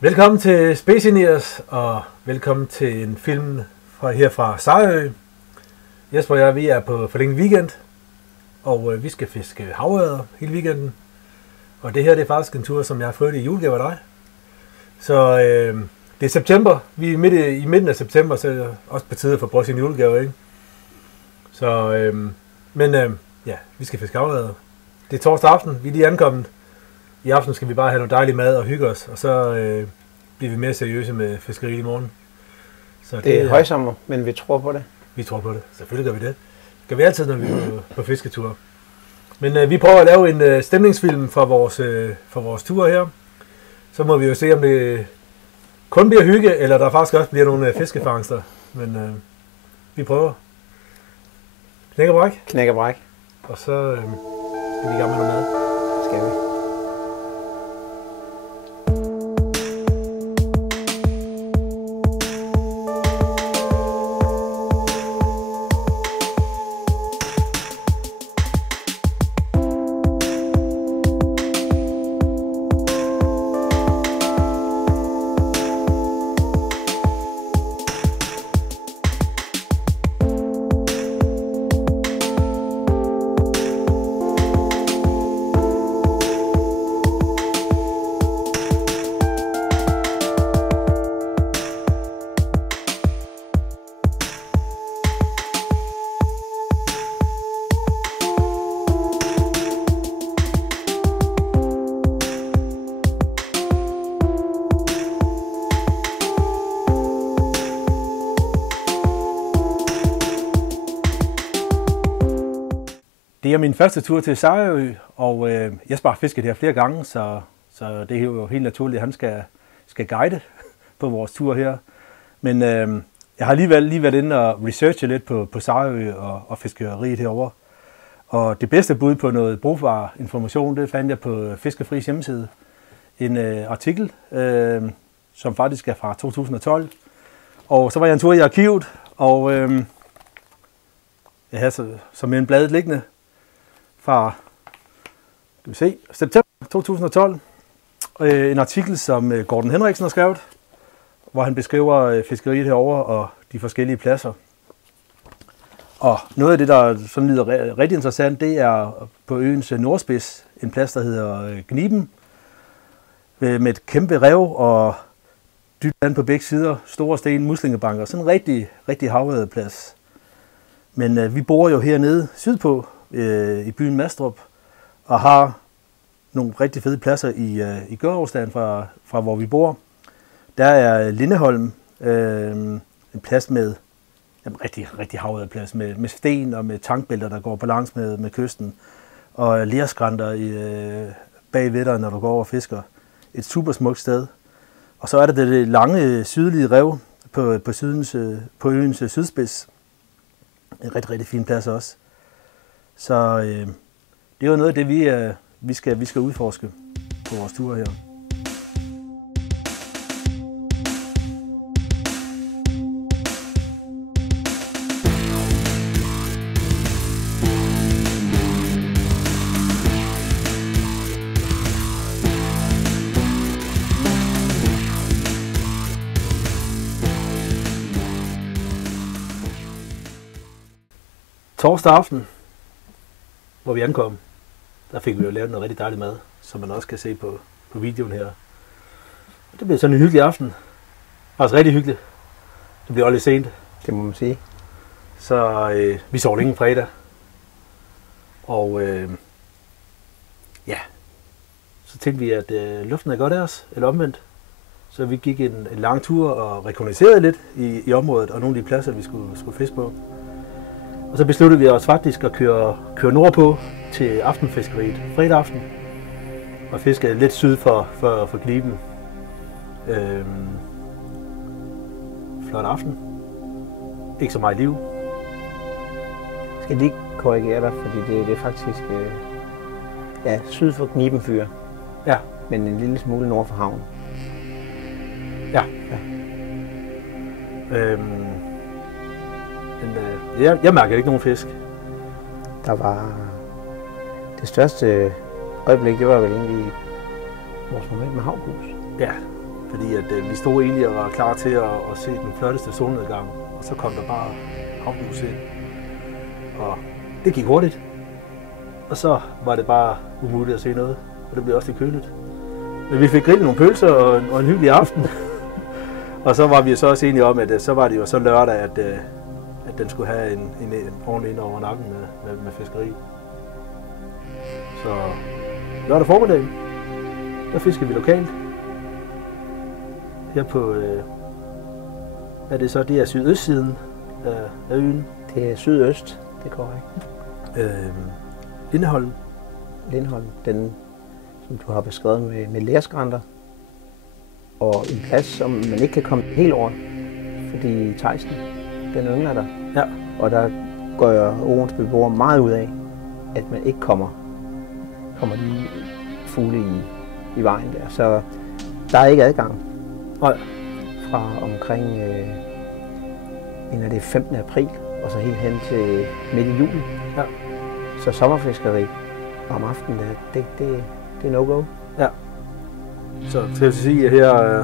Velkommen til Space Engineers, og velkommen til en film her fra Sejerø. Jesper og jeg, vi er på forlænget weekend, og vi skal fiske havørred hele weekenden. Og det her, det er faktisk en tur, som jeg har fået i julegave af dig. Så det er september, vi er i midten af september, så er det også på tide at få brugt sin julegave, ikke? Så, ja, vi skal fiske havørred. Det er torsdag aften, vi er lige ankommet. I aften skal vi bare have noget dejlig mad og hygge os, og så bliver vi mere seriøse med fiskeri i morgen. Så det er højsommer, men vi tror på det. Vi tror på det. Selvfølgelig gør vi det. Det gør vi altid, når vi er på fisketur. Men vi prøver at lave en stemningsfilm for vores tur her. Så må vi jo se, om det kun bliver hygge, eller der faktisk også bliver nogle fiskefangster. Men vi prøver. Knæk og bræk. Knæk og bræk. Og så skal vi i gang med noget mad. Skal vi. Det er min første tur til Sejerø, og Jesper har fisket her flere gange, så det er jo helt naturligt, at han skal guide på vores tur her. Men jeg har lige været inde og researche lidt på Sejerø og fiskeriet herovre. Og det bedste bud på noget brugbar information, det fandt jeg på Fiskefris hjemmeside. En artikel, som faktisk er fra 2012. Og så var jeg en tur i arkivet, og jeg havde så med en bladet liggende fra september 2012. En artikel, som Gordon Henriksen har skrevet, hvor han beskriver fiskeriet herovre og de forskellige pladser. Og noget af det, der sådan lyder rigtig interessant, det er på øens nordspids, en plads, der hedder Gniben, med et kæmpe rev og dybt land på begge sider, store sten, muslingebanker, sådan en rigtig havørredplads. Men vi bor jo hernede sydpå i byen Mastrup og har nogle rigtig fede pladser i gåafstand fra hvor vi bor. Der er Lindeholm, en plads med en rigtig havørredplads med sten og med tankbælter, der går på langs med kysten, og lerskrænter bagved dig, når du går over og fisker. Et super smukt sted. Og så er der det lange sydlige rev på øens sydspids. En rigtig fin plads også. Så det er jo noget af det, vi skal udforske på vores tur her. Torsdag aften, hvor vi ankom, der fik vi jo lavet noget rigtig dejligt mad, som man også kan se på videoen her. Det blev sådan en hyggelig aften. Faktisk rigtig hyggeligt. Det blev også lidt sent. Det må man sige. Så vi sov længe fredag. Og ja, så tænkte vi, at luften er godt af os, eller omvendt. Så vi gik en lang tur og rekognoserede lidt i området, og nogle af de pladser, vi skulle fiske på. Og så besluttede vi os faktisk at køre nordpå til aftenfiskeriet fredag aften. Og fiske lidt syd for Gniben. Flot aften. Ikke så meget liv. Jeg skal lige korrigere dig, fordi det er faktisk syd for Gniben Fyr. Ja. Men en lille smule nord for havnen. Ja. Jeg mærker ikke nogen fisk. Der var det største øjeblik, det var vel egentlig vores moment med havgus. Ja, Fordi at vi stod egentlig og var klar til at se den flotteste solnedgang, og så kom der bare havblus ind. Og det gik hurtigt. Og så var det bare umuligt at se noget, og det blev også lidt køligt. Men vi fik grillet nogle pølser og en hyggelig aften. Og så var vi så også enige om, at så var det jo så lørdag, at den skulle have en ordentlig ind over nakken med fiskeri. Så lørdag formiddag, der fiskede vi lokalt. Her på, hvad er det så? Det er sydøstsiden af øen. Det er sydøst, det er korrekt. Lindholm. Lindholm, den som du har beskrevet med lærskrænter. Og en plads, som man ikke kan komme helt over, fordi Theisen, den yngler der. Ja. Og der gør åens beboere meget ud af, at man ikke kommer lige fugle i vejen der. Så der er ikke adgang. Nej. Fra omkring det 15. april og så helt hen til midt i juli. Ja. Så sommerfiskeri om aftenen, det er no-go. Ja. Så skal jeg sige, at her,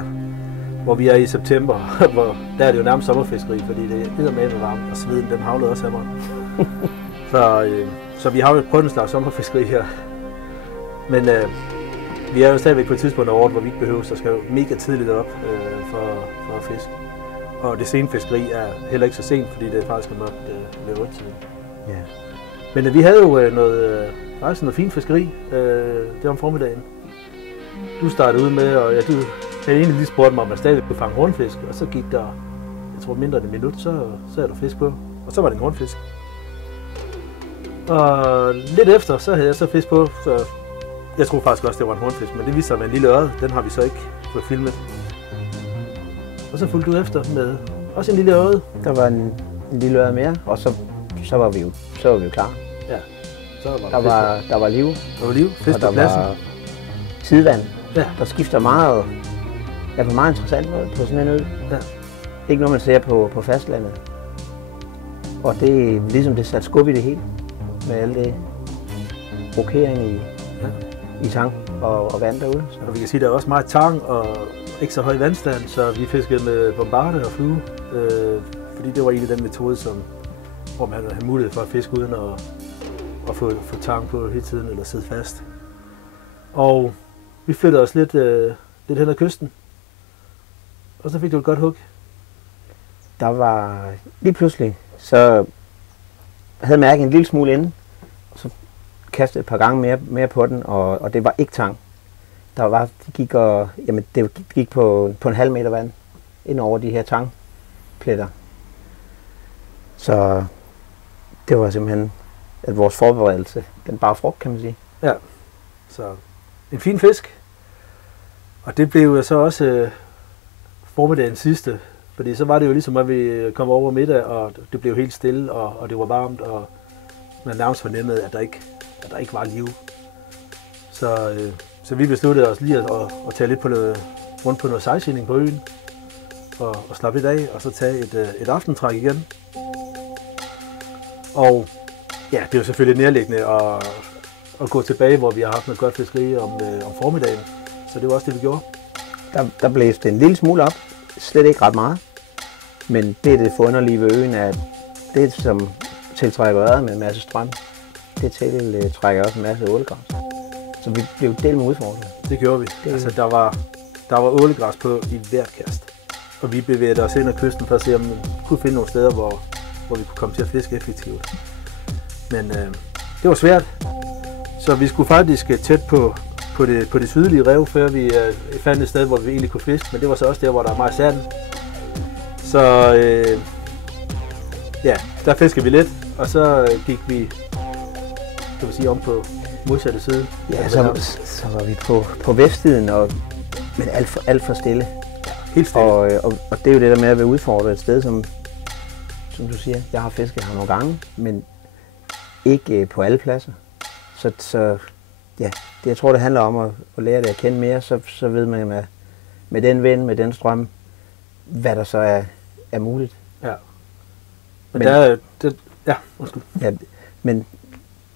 hvor vi er i september, der er det jo nærmest sommerfiskeri, fordi det er eddermame varmt, og sveden den havlede også af mig. Så vi har jo prøvet en slags sommerfiskeri her. Men vi er jo stadigvæk på et tidspunkt af året, hvor vi ikke behøver at skal mega tidligt op for at fiske. Og det sene fiskeri er heller ikke så sent, fordi det faktisk er mørkt ved 8-tiden. Ja. Men vi havde jo faktisk noget fint fiskeri der om formiddagen. Du startede ud med, og du havde egentlig lige spurgt mig, om man stadig kunne fange hornfisk, og så gik der, jeg tror mindre end et minut, så er der fisk på, og så var det en hornfisk. Og lidt efter, så havde jeg så fisk på, så jeg troede faktisk også, det var en hornfisk, men det viste sig at være en lille ørred, den har vi så ikke fået filmet. Og så fulgte du efter med også en lille ørred. Der var en lille ørred mere, og så var vi jo klar. Ja, så var der var liv. Der var liv, fisk på pladsen. Var tidvand, ja. Der skifter meget. Det var meget interessant på sådan en ø. Ja. Ikke noget, man ser på fastlandet. Og det er ligesom det satte skub i det hele. Med alle det rokering i tang og vand derude. Så. Og vi kan sige, at der er også meget tang og ikke så høj vandstand, så vi fiskede med bombarde og flue. Fordi det var egentlig den metode, hvor man havde mulighed for at fiske uden at få tang på hele tiden eller sidde fast. Og vi flyttede os lidt hen ad kysten, og så fik du et godt hug. Der var lige pludselig, så havde mærket en lille smule inden, og så kastede et par gange mere på den, og det var ikke tang. Det gik på en halv meter vand ind over de her tangpletter. Så det var simpelthen at vores forberedelse, den bare frugt, kan man sige. Ja, så en fin fisk. Og det blev jo så også formiddagens sidste, fordi så var det jo ligesom, at vi kom over middag, og det blev helt stille, og det var varmt, og man nærmest fornemmede, at der ikke var liv. Så vi besluttede os lige at tage lidt rundt på noget sightseeing på øen, og slappe lidt af, og så tage et aftentræk igen. Og ja, det er jo selvfølgelig nærliggende at gå tilbage, hvor vi har haft noget godt fiskeri om formiddagen. Så det var også det, vi gjorde. Der blæste en lille smule op. Slet ikke ret meget. Men det forunderlige ved øen er, at det, som tiltrækker øret med en masse strøm, det tiltrækker også en masse ålegræs. Så vi blev delt med udfordret. Det gjorde vi. Altså, der var ålegræs på i hver kast. Og vi bevægede os ind ad kysten for at se, om vi kunne finde nogle steder, hvor vi kunne komme til at fiske effektivt. Men det var svært. Så vi skulle faktisk tæt på det sydlige rev, før vi fandt et sted, hvor vi egentlig kunne fiske. Men det var så også der, hvor der er meget sand. Så der fiskede vi lidt, og så gik vi, kan man sige, om på modsatte side. Ja, så var vi på vestsiden, men alt for stille. Ja, helt stille. Og det er jo det der med at være udfordret et sted, som du siger, jeg har fisket her nogle gange, men ikke på alle pladser. Så ja, jeg tror, det handler om at lære det at kende mere, så ved man med den vind, med den strøm, hvad der så er muligt. Ja.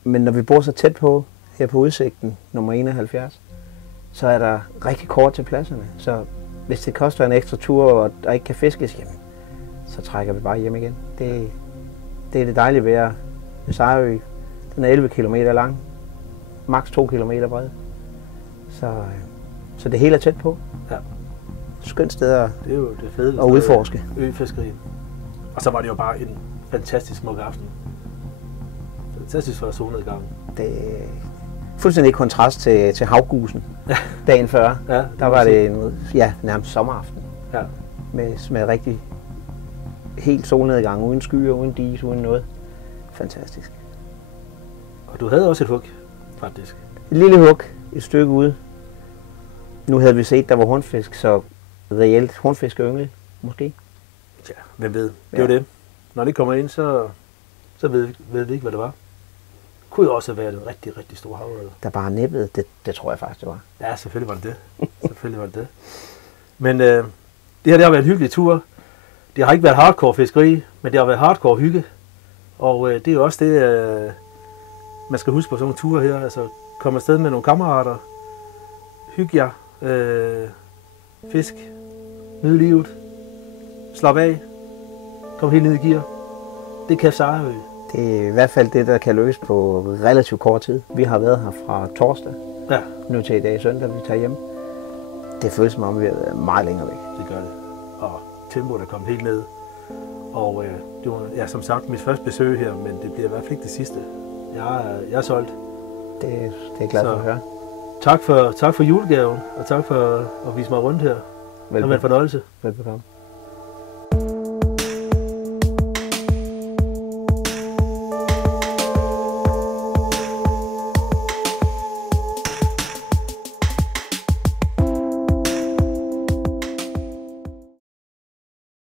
Men når vi bor så tæt på, her på udsigten, nummer 71, så er der rigtig kort til pladserne. Så hvis det koster en ekstra tur, og der ikke kan fiskes, jamen, så trækker vi bare hjem igen. Det er det dejlige ved Sejerø. Den er 11 km lang, maks 2 km bred. Så det hele er tæt på. Ja. Skønt sted at, det er jo det fede at udforske. Øfiskeri. Og så var det jo bare en fantastisk smuk aften. Fantastisk for solnedgang. Det er fuldstændig i kontrast til havgusen dagen før. Ja, der var det nærmest sommeraften. Ja. Med rigtig helt solnedgang, uden skyer, uden dis, uden noget. Fantastisk. Og du havde også et hug, faktisk. Et lille hug, et stykke ude. Nu havde vi set, der var hornfisk, så reelt hornfisk og yngle, måske. Ja, hvem ved. Det var det. Når det kommer ind, så ved vi ikke, hvad det var. Det kunne jo også have været en rigtig, rigtig stor havørred. Der bare nippede, det tror jeg faktisk, det var. Ja, selvfølgelig var det det. Selvfølgelig var det det. Men det her det har været en hyggelig tur. Det har ikke været hardcore fiskeri, men det har været hardcore hygge. Og det er jo også det, man skal huske på sådan nogle ture her. Altså, komme afsted med nogle kammerater. Hygge jer. Fisk. Nyd livet. Slap af. Kom helt ned i gear. Det kan Sejerø. Det er i hvert fald det, der kan løse på relativt kort tid. Vi har været her fra torsdag. Ja. Nu til i dag søndag, vi tager hjem. Det føles som om, vi har været meget længere væk. Det gør det. Og tempoet er kommet helt ned. Og det var som sagt mit første besøg her, men det bliver i hvert fald ikke det sidste. Jeg er solgt. Det er jeg glad for at høre. Tak for julegaven, og tak for at vise mig rundt her. Det var en fornøjelse. Velbekomme.